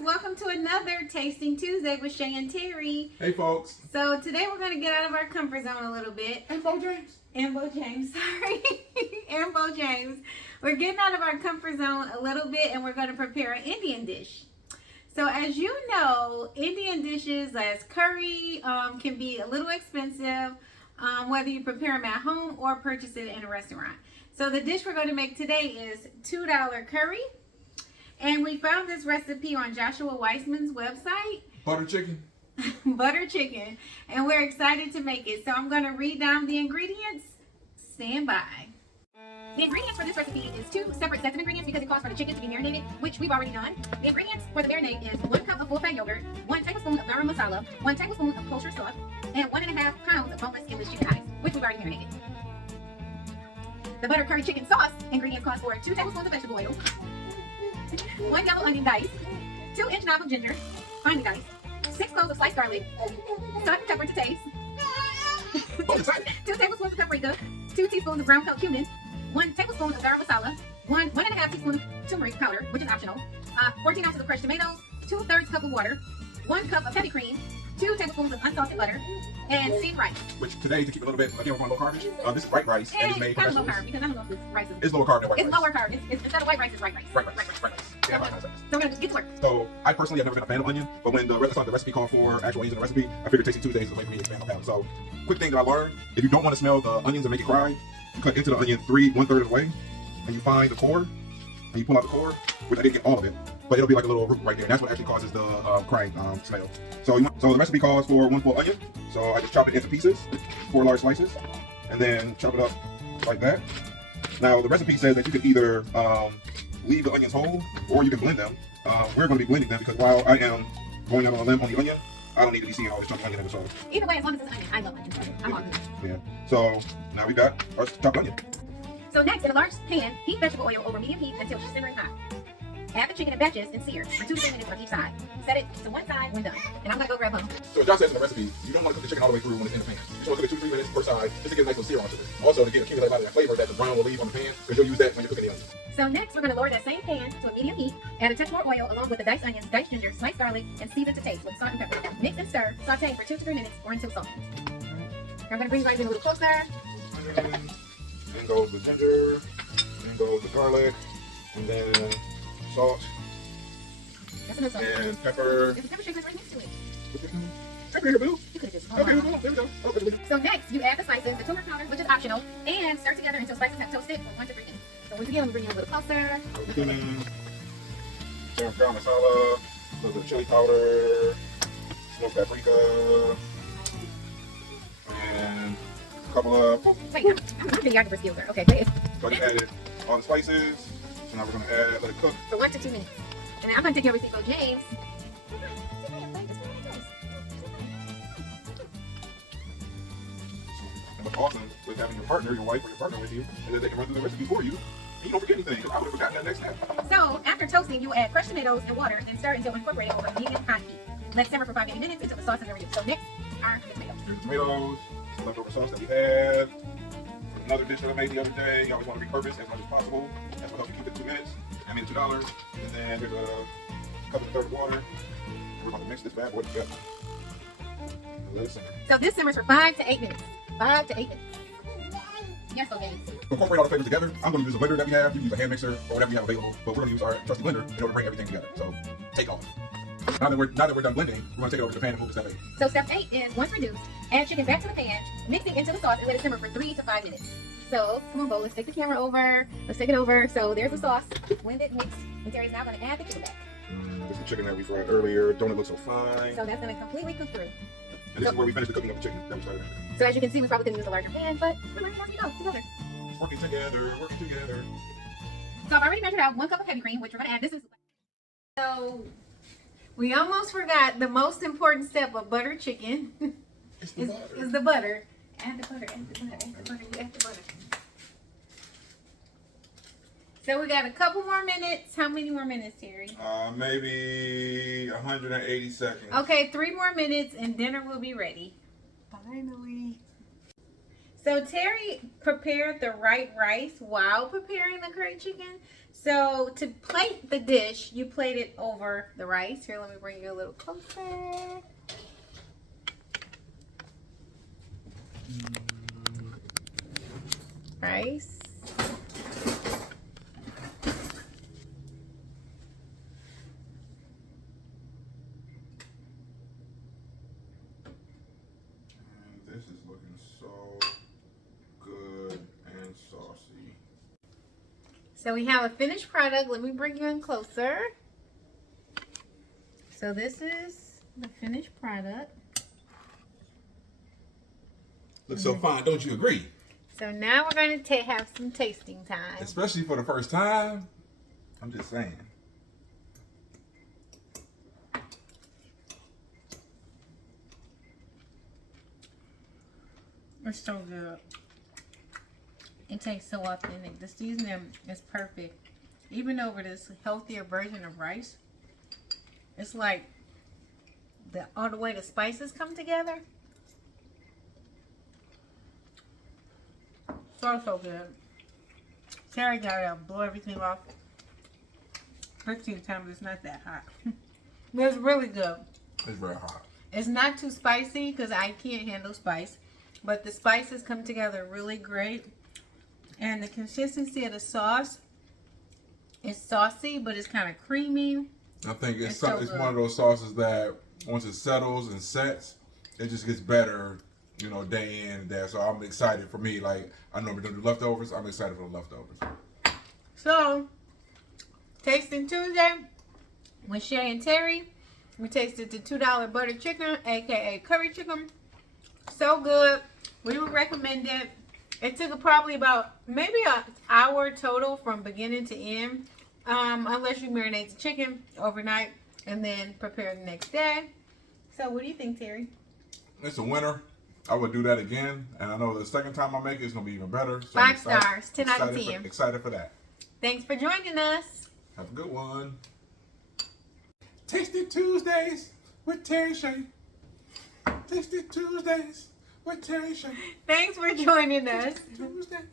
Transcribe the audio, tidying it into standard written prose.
Welcome to another Tasting Tuesday with Shay and Terry. Hey folks. So today we're going to get out of our comfort zone a little bit. And Bo James. And Bo James, sorry. And Bo James. We're getting out of our comfort zone a little bit and we're going to prepare an Indian dish. So as you know, Indian dishes as curry can be a little expensive, whether you prepare them at home or purchase it in a restaurant. So the dish we're going to make today is $2 curry. And we found this recipe on Joshua Weissman's website. Butter chicken. Butter chicken. And we're excited to make it. So I'm going to read down the ingredients. Stand by. The ingredients for this recipe is 2 separate sets of ingredients because it calls for the chicken to be marinated, which we've already done. The ingredients for the marinade is 1 cup of full-fat yogurt, 1 tablespoon of garam masala, 1 tablespoon of kosher sauce, and 1.5 pounds of boneless skinless chicken thighs, which we've already marinated. The butter curry chicken sauce ingredients calls for 2 tablespoons of vegetable oil, 1 yellow onion diced, 2-inch knob of ginger, finely diced, 6 cloves of sliced garlic, salt and pepper to taste, 2 tablespoons of paprika, 2 teaspoons of ground cumin, 1 tablespoon of garam masala, 1.5 teaspoons of turmeric powder, which is optional, 14 ounces of crushed tomatoes, 2/3 cup of water, 1 cup of heavy cream, 2 tablespoons of unsalted butter, and steamed rice. Which today, to keep it a little bit, again, we're going low carbish. This is white rice, and it's made kind from of low carb because I don't know if this rice is. It's lower carb than white rice. It's lower carb. It's instead of white rice, it's white rice. Right rice. Yeah, right rice. So we're gonna get to work. So I personally have never been a fan of onion, but when the recipe called for actual onions in the recipe, I figured Tasting Tuesdays is a way for me to expand on that. So quick thing that I learned: if you don't want to smell the onions and make it cry, you cut into the onion 1/3 of the way, and you find the core, and you pull out the core, which I didn't get all of it, but it'll be like a little root right there, and that's what actually causes the crying smell. So the recipe calls for 1 full onion, so I just chop it into pieces, 4 large slices, and then chop it up like that. Now the recipe says that you can either leave the onions whole or you can blend them. We're going to be blending them because while I am going out on a limb on the onion, I don't need to be seeing all this chunky onion in the sauce. Either way, as long as it's an onion, I love onions. I'm on it. Yeah. So now we got our chopped onion. So next, in a large pan, heat vegetable oil over medium heat until it's simmering hot. Add the chicken in batches and sear for 2 to 3 minutes on each side. Set it to one side when done. And I'm gonna go grab one. So as Josh says in the recipe, you don't want to cook the chicken all the way through when it's in the pan. You just want to cook it 2 to 3 minutes per side just to get a nice little sear onto it. Also to get accumulate a lot of that flavor that the brown will leave on the pan because you'll use that when you're cooking the onions. So next, we're gonna lower that same pan to a medium heat, add a touch more oil along with the diced onions, diced ginger, sliced garlic, and season to taste with salt and pepper. Mix and stir, saute for 2 to 3 minutes or until soft. I'm gonna bring you guys in a little closer. Then goes the ginger, then goes the garlic, and then salt. That's enough salt. And pepper. There's a pepper shaker right next to it. Okay, here, boo. You could have just. Okay, here we go. There we go. Okay. So next, you add the spices, the turmeric powder, which is optional, and stir together until spices have toasted for 1 to 3 minutes. So once again, let me bring you a little closer. Cumin, some garam masala, a little bit of chili powder, smoked paprika, and a couple of. Wait, I'm videographer skills there. Okay, wait. So I just added all the spices. So now we're gonna let it cook For 1 to 2 minutes. And then I'm gonna take your receipt, go James. And what's awesome with having your partner, your wife, or your partner with you, is that they can run through the recipe for you. And you don't forget anything, because I would have forgotten that next step. So after toasting, you add crushed tomatoes and water and stir until incorporated over medium hot heat. Let simmer for 5 to 8 minutes until the sauce is ready. So next are the tomatoes. Here's the tomatoes, some leftover sauce that we had. Another dish that I made the other day. You always want to repurpose as much as possible. That's what helps you keep it 2 minutes. I mean $2. And then there's a cup and a third of water. We're going to mix this bad boy together. Let it simmer. So this simmers for 5 to 8 minutes. 5 to 8 minutes. Yes, okay. To incorporate all the flavors together, I'm going to use a blender that we have. You can use a hand mixer or whatever you have available. But we're going to use our trusty blender in order to bring everything together. So take off. Now that we're done blending, we're going to take it over to the pan and move to step 8. So step 8 is once reduced, add chicken back to the pan, mixing into the sauce and let it simmer for 3 to 5 minutes. So come on, Bo, let's take the camera over. Let's take it over. So there's the sauce. Blend it, mix. And Terry's now going to add the chicken back. This is the chicken that we fried earlier. Don't it look so fine? So that's going to completely cook through. And this is where we finish the cooking of the chicken that we started. So as you can see, we probably could use a larger pan, but we're learning as we go together. Working together, working together. So I've already measured out 1 cup of heavy cream, which we're going to add. This is. So we almost forgot the most important step of butter chicken. It's the butter. Is the butter. Add the butter, add the butter, add the butter, you add the butter. So we got a couple more minutes. How many more minutes, Terry? Maybe 180 seconds. Okay, 3 more minutes and dinner will be ready. Finally. So Terry prepared the right rice while preparing the curry chicken. So to plate the dish, you plate it over the rice. Here, let me bring you a little closer. Rice. This is looking so good and saucy. So we have a finished product. Let me bring you in closer. So this is the finished product. Looks so fine, don't you agree? So now we're going to have some tasting time. Especially for the first time. I'm just saying. It's so good. It tastes so authentic. The seasoning is perfect. Even over this healthier version of rice, it's like all the way the spices come together. So good. Terry got to blow everything off. 15 times, it's not that hot. But it's really good. It's very hot. It's not too spicy because I can't handle spice. But the spices come together really great. And the consistency of the sauce is saucy, but it's kind of creamy. I think it's so it's good. one of those sauces that once it settles and sets, it just gets better, you know, day in and day out. So I'm excited for me. Like, I know we're going to do leftovers. I'm excited for the leftovers. So, Tasting Tuesday with Shay and Terry. We tasted the $2 butter chicken, aka curry chicken. So good. We would recommend it. It took probably about maybe an hour total from beginning to end. Unless you marinate the chicken overnight and then prepare the next day. So what do you think, Terry? It's a winner. I would do that again. And I know the second time I make it, it's going to be even better. So 5 stars, 10 out of 10. Excited for that. Thanks for joining us. Have a good one. Tasty Tuesdays with Terry Shea. Tasty Tuesdays with Terry Shea. Thanks for joining us. Tuesday.